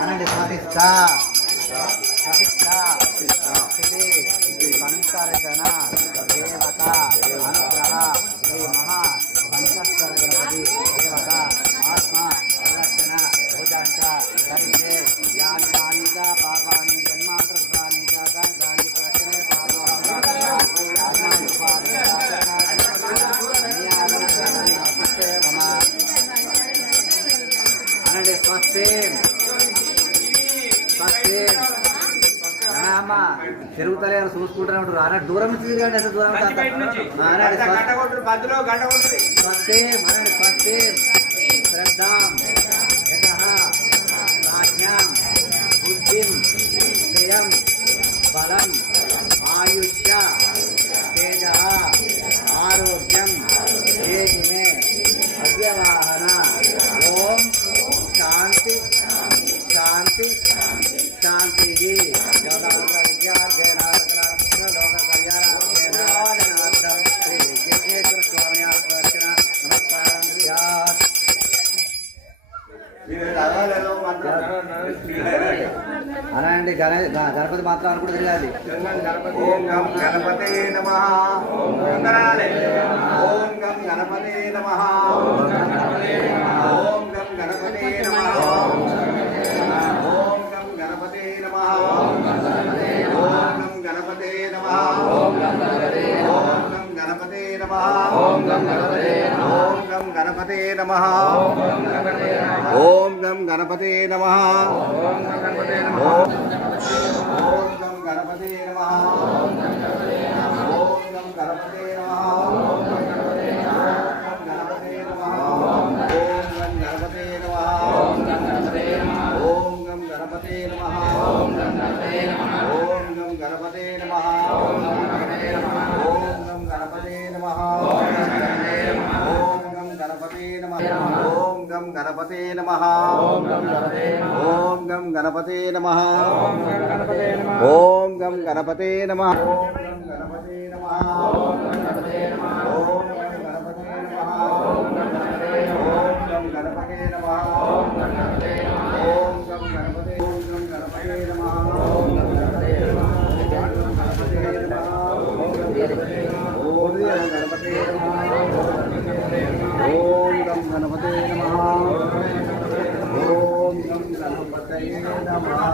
అనండి స్వాతిష్ట పంకర్జన దేవత అనుగ్రహ శ్రీ మహా పంచస్కర గణపతి దేవత ఆత్మ ప్రదక్షిణ భుజాంచ ధరితే యాని వాని చ పాపాని జన్మాంతరాని చ దాని ప్రదక్షిణే అనండి స్వస్తి తిరుగుతలే చూసుకుంటూనే ఉంటారు అన్న దూరం నుంచి తిరగండి ఎంత దూరం శ్రద్ధాం రాజ్ఞాం బుద్ధిం శ్రియం బలం ఆయుష్య తేజ ఆరోగ్యం దేహిమే అవ్యవాహన ఓం శాంతి శాంతి శాంతి లోక కళ్యాణ శ్రీ విఘ్నేశ్వర స్వామి ఆత్మర్చన నమస్కారం అనండి గణపతి మాత్రం అనుకుంటూ తిరగాలి. ఓం గం గణపతే నమః. ఓం గం గణపతే నమః. ఓం గం గణపతే నమః. ఓం గం గణపతే నమః. ఓం గం గణపతే నమః. ఓం గం గణపతే నమః. ఓం గం గణపతే నమః. ఓం గం గణపతే నమః. ఓం గం గణపతే నమః. ఓం గం గణపతే నమః. ఓం గణపతే నమః. ఓం గం గణపతే నమః. ఓం గం గణపతే నమః. ఓం గం గణపతే నమః. ఓం గం గణపతే నమః. ఓం గం గణపతే నమః. ఓం గం గణపతే నమః. ఓం గం గణపతే నమః. ఓం గం గణపతే నమః. ఓం గం గణపతే నమః. ఓం గం గణపతే నమః. ఓం గం గణపతే నమః. ఓం గం గణపతే నమః.